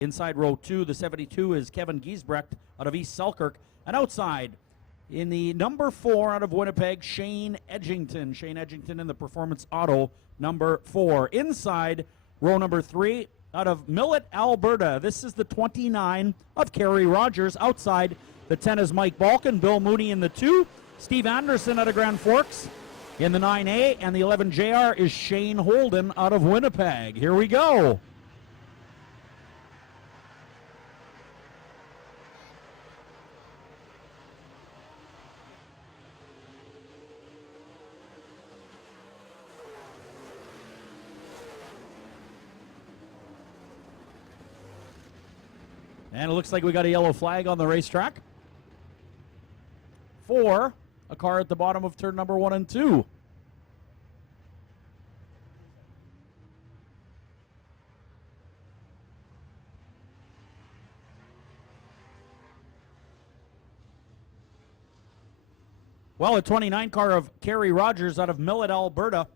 Inside row 2, the 72 is Kevin Giesbrecht out of East Selkirk. And outside, in the number 4 out of Winnipeg, Shane Edgington. Shane Edgington in the Performance Auto, number 4. Inside, row number 3, out of Millet, Alberta. This is the 29 of Kerry Rogers. Outside, the 10 is Mike Balkin, Bill Mooney in the 2. Steve Anderson out of Grand Forks in the 9A. And the 11 JR is Shane Holden out of Winnipeg. Here we go. And it looks like we got a yellow flag on the racetrack for a car at the bottom of turn number 1 and 2. Well, a 29 car of Kerry Rogers out of Millet, Alberta,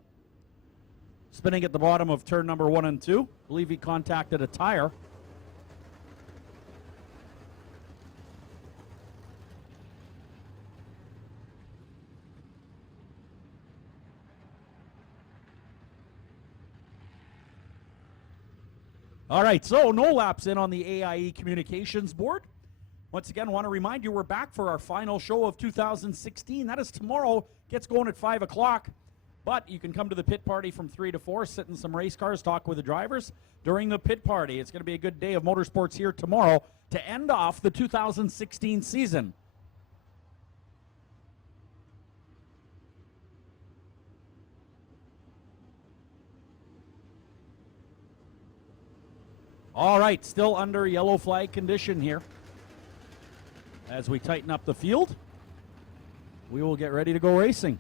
spinning at the bottom of turn number 1 and 2. I believe he contacted a tire. All right, so no laps in on the AIE Communications board. Once again, want to remind you we're back for our final show of 2016. That is tomorrow. Gets going at 5 o'clock. But you can come to the pit party from 3 to 4, sit in some race cars, talk with the drivers during the pit party. It's going to be a good day of motorsports here tomorrow to end off the 2016 season. All right, still under yellow flag condition here. As we tighten up the field, we will get ready to go racing.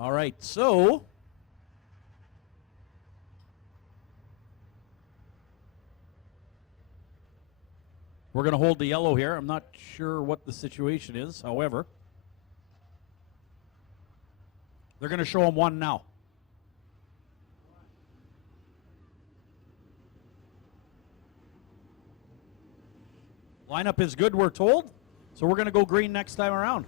All right, so we're going to hold the yellow here. I'm not sure what the situation is, however. They're going to show him one now. Lineup is good, we're told. So we're going to go green next time around.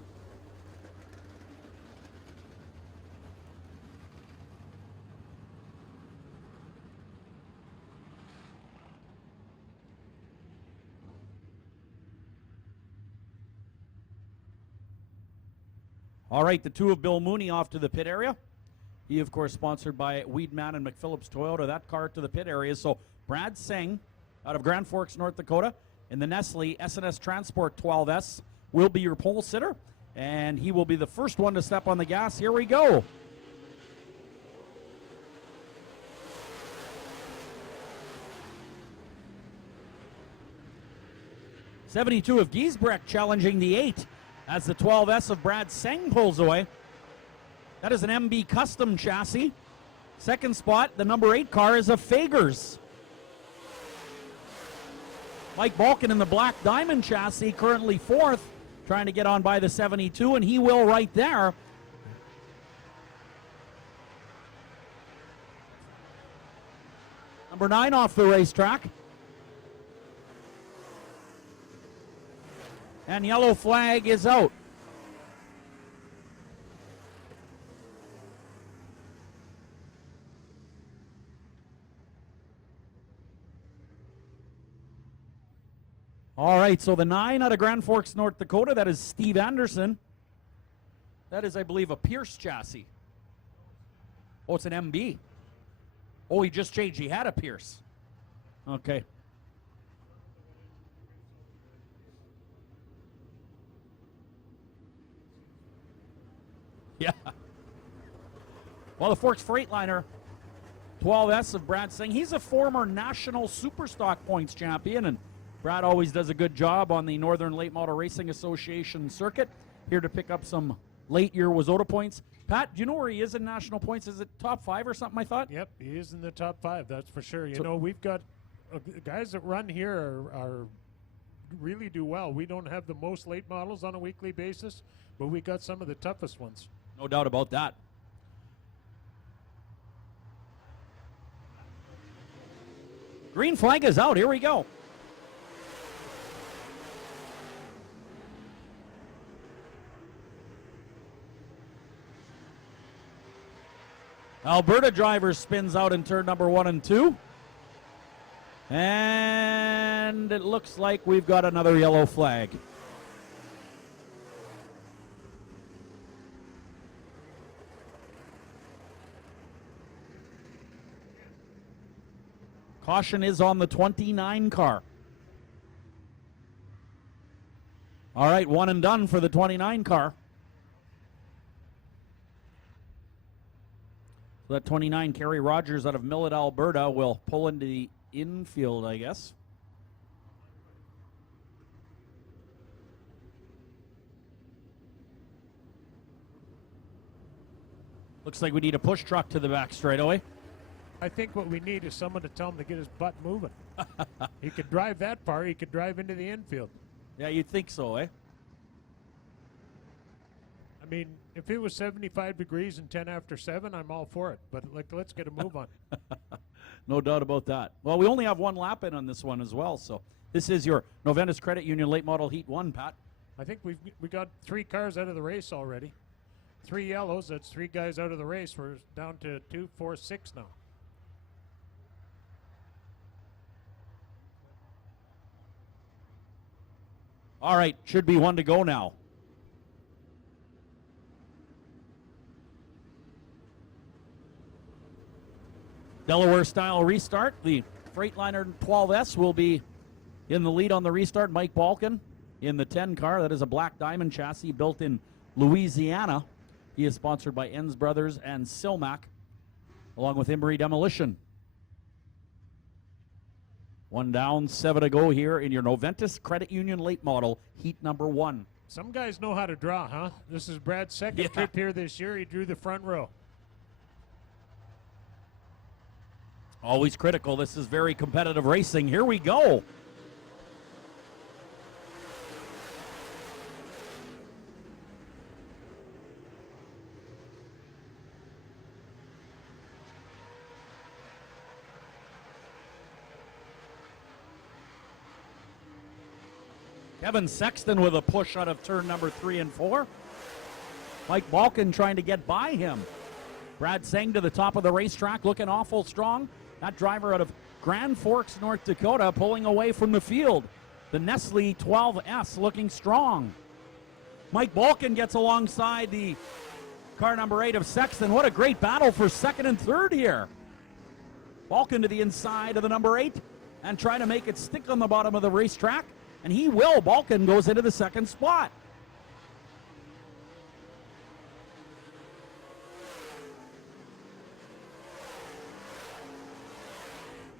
All right, the 2 of Bill Mooney off to the pit area. He, of course, sponsored by Weedman and McPhillips Toyota. That car to the pit area. So Brad Singh out of Grand Forks, North Dakota, in the Nestle SNS Transport 12S will be your pole sitter. And he will be the first one to step on the gas. Here we go. '72 of Giesbrecht challenging the 8. As the 12S of Brad Singh pulls away. That is an MB Custom chassis. Second spot, the number 8 car is a Fagers. Mike Balkin in the Black Diamond chassis, currently 4th, trying to get on by the 72, and he will right there. Number 9 off the racetrack. And yellow flag is out. All right, so the 9 out of Grand Forks, North Dakota, that is Steve Anderson. That is, I believe, a Pierce chassis. Oh, it's an MB. Oh, he just changed. He had a Pierce. Okay. Yeah. Well, the Forks Freightliner 12S of Brad Singh. He's a former national Superstock points champion, and Brad always does a good job on the Northern Late Model Racing Association circuit. Here to pick up some late year Wazota points. Pat, do you know where he is in national points? Is it top 5 or something, I thought? Yep, he is in the top 5, that's for sure. You know, we've got guys that run here are really do well. We don't have the most late models on a weekly basis, but we got some of the toughest ones. No doubt about that. Green flag is out. Here we go. Alberta driver spins out in turn number 1 and 2. And it looks like we've got another yellow flag. Caution is on the 29 car. All right, one and done for the 29 car. So that 29, Kerry Rogers out of Millet, Alberta, will pull into the infield, I guess. Looks like we need a push truck to the back straightaway. I think what we need is someone to tell him to get his butt moving. He could drive that far. He could drive into the infield. Yeah, you'd think so, eh? I mean, if it was 75 degrees and 10 after 7, I'm all for it. But let's get a move on. No doubt about that. Well, we only have one lap in on this one as well. So this is your Noventis Credit Union Late Model Heat 1, Pat. I think we got 3 cars out of the race already. 3 yellows. That's 3 guys out of the race. We're down to 2, 4, 6 now. All right, should be 1 to go now. Delaware style restart. The Freightliner 12S will be in the lead on the restart. Mike Balkin in the 10 car. That is a black diamond chassis built in Louisiana. He is sponsored by Enns Brothers and Silmac, along with Embry Demolition. 1 down, 7 to go here in your Noventis Credit Union Late Model Heat number 1. Some guys know how to draw, huh? This is Brad's second trip here this year. He drew the front row. Always critical. This is very competitive racing. Here we go. Kevin Sexton with a push out of turn number 3 and 4. Mike Balkin trying to get by him. Brad Seng to the top of the racetrack, looking awful strong. That driver out of Grand Forks, North Dakota, pulling away from the field. The Nestle 12S looking strong. Mike Balkin gets alongside the car number 8 of Sexton. What a great battle for second and third here. Balkin to the inside of the number 8 and trying to make it stick on the bottom of the racetrack. And he will. Balkin goes into the second spot.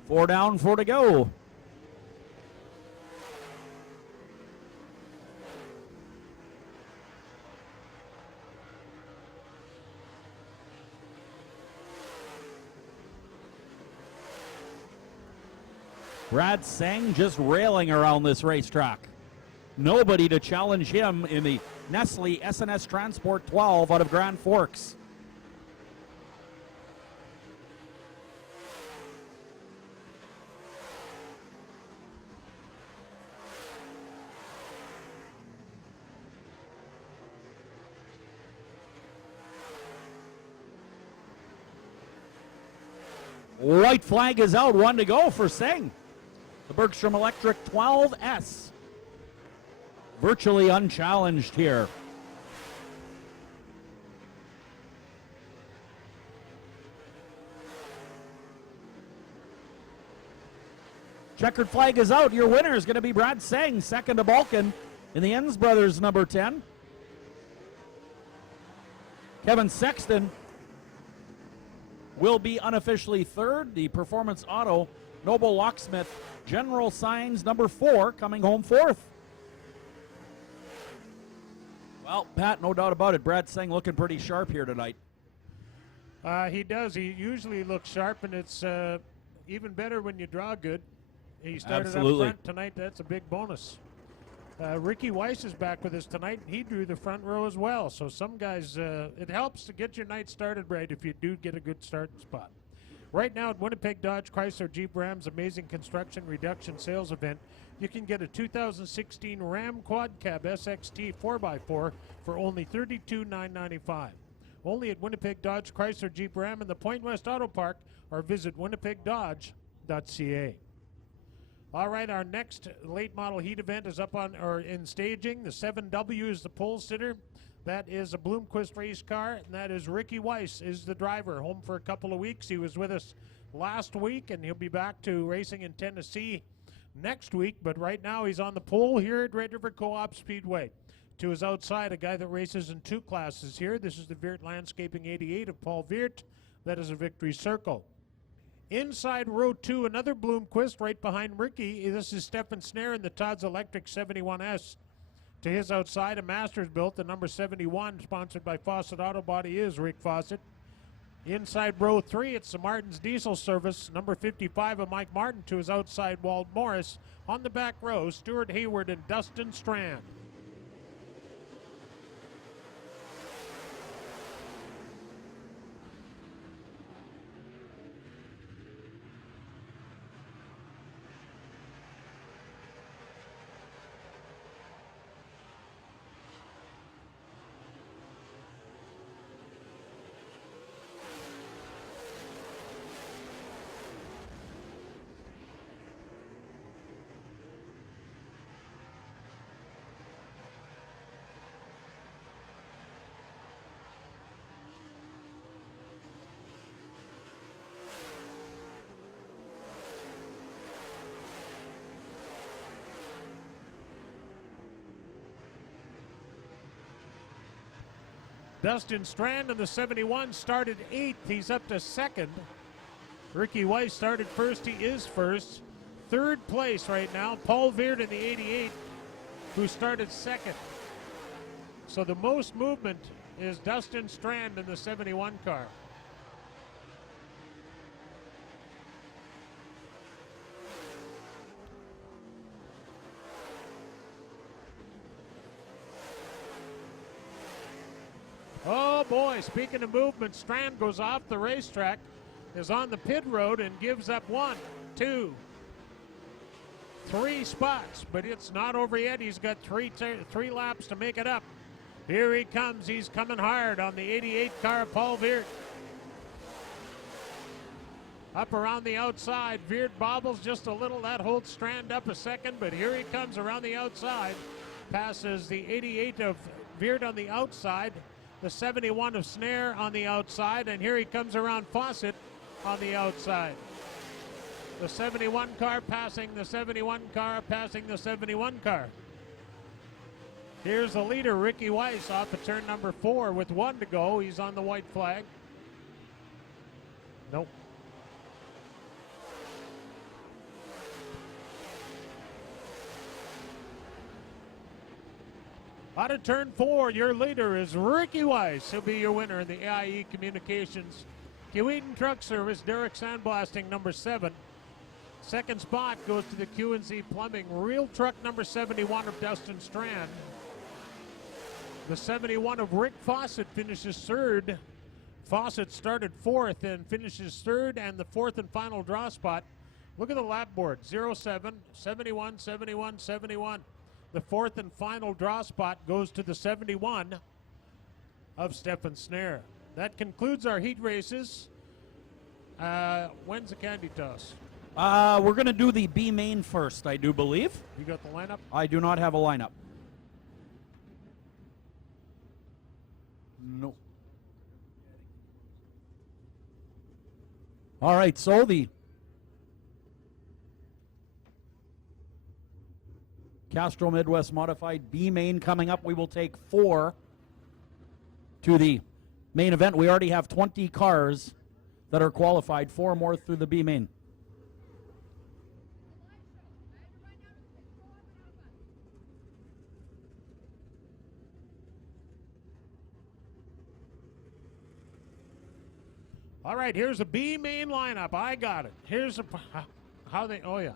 Four down, 4 to go. Brad Seng just railing around this racetrack. Nobody to challenge him in the Nestle SNS Transport 12 out of Grand Forks. White flag is out, 1 to go for Seng. The Bergstrom Electric 12S. Virtually unchallenged here. Checkered flag is out. Your winner is going to be Brad Seng, second to Balkin in the Enns Brothers number 10. Kevin Sexton will be unofficially third. The Performance Auto Noble Locksmith General Signs number 4 coming home fourth. Well, Pat, no doubt about it. Brad Seng looking pretty sharp here tonight. He does. He usually looks sharp, and it's even better when you draw good. He started up front tonight. That's a big bonus. Ricky Weiss is back with us tonight, and he drew the front row as well. So some guys, it helps to get your night started right if you do get a good starting spot. Right now at Winnipeg Dodge Chrysler Jeep Ram's Amazing Construction Reduction Sales Event, you can get a 2016 Ram Quad Cab SXT 4x4 for only $32,995. Only at Winnipeg Dodge Chrysler Jeep Ram in the Point West Auto Park, or visit winnipegdodge.ca. All right, our next late model heat event is up on or in staging. The 7W is the pole sitter. That is a Bloomquist race car, and that is Ricky Weiss is the driver. Home for a couple of weeks. He was with us last week, and he'll be back to racing in Tennessee next week. But right now he's on the pole here at Red River Co-op Speedway. To his outside, a guy that races in two classes here. This is the Veert Landscaping 88 of Paul Veert. That is a victory circle. Inside row 2, another Bloomquist right behind Ricky. This is Stefan Snare in the Todd's Electric 71S. To his outside, a Masters built, the number 71, sponsored by Fawcett Auto Body, is Rick Fawcett. Inside row 3, it's the Martin's Diesel Service, number 55 of Mike Martin. To his outside, Walt Morris. On the back row, Stuart Hayward and Dustin Strand. Dustin Strand in the 71 started 8th. He's up to 2nd. Ricky Weiss started first. He is first. 3rd place right now, Paul Veert in the 88, who started 2nd. So the most movement is Dustin Strand in the 71 car. Oh boy, speaking of movement, Strand goes off the racetrack, is on the pit road, and gives up 1, 2, 3 spots, but it's not over yet. He's got three laps to make it up. Here he comes. He's coming hard on the 88 car, Paul Veert. Up around the outside, Veert bobbles just a little. That holds Strand up a second, but here he comes around the outside. Passes the 88 of Veert on the outside. The 71 of Snare on the outside, and here he comes around Fawcett on the outside. The 71 car passing the 71 car, passing the 71 car. Here's the leader, Ricky Weiss, off of turn number 4 with 1 to go. He's on the white flag. Nope. Out of turn 4, your leader is Ricky Weiss. He'll be your winner in the AIE Communications Keewatin Truck Service, Derek Sandblasting, number 7. Second spot goes to the Q&Z Plumbing Real Truck, number 71 of Dustin Strand. The 71 of Rick Fawcett finishes 3rd. Fawcett started 4th and finishes 3rd, and the 4th and final draw spot. Look at the lap board, 07, 71, 71, 71. The 4th and final draw spot goes to the 71 of Stefan Snare. That concludes our heat races. When's the candy toss? We're going to do the B main first, I do believe. You got the lineup? I do not have a lineup. No. All right, so the Castro Midwest Modified B main coming up. We will take 4 to the main event. We already have 20 cars that are qualified, 4 more through the B main. All right, here's a B main lineup. I got it. Here's how they, oh yeah.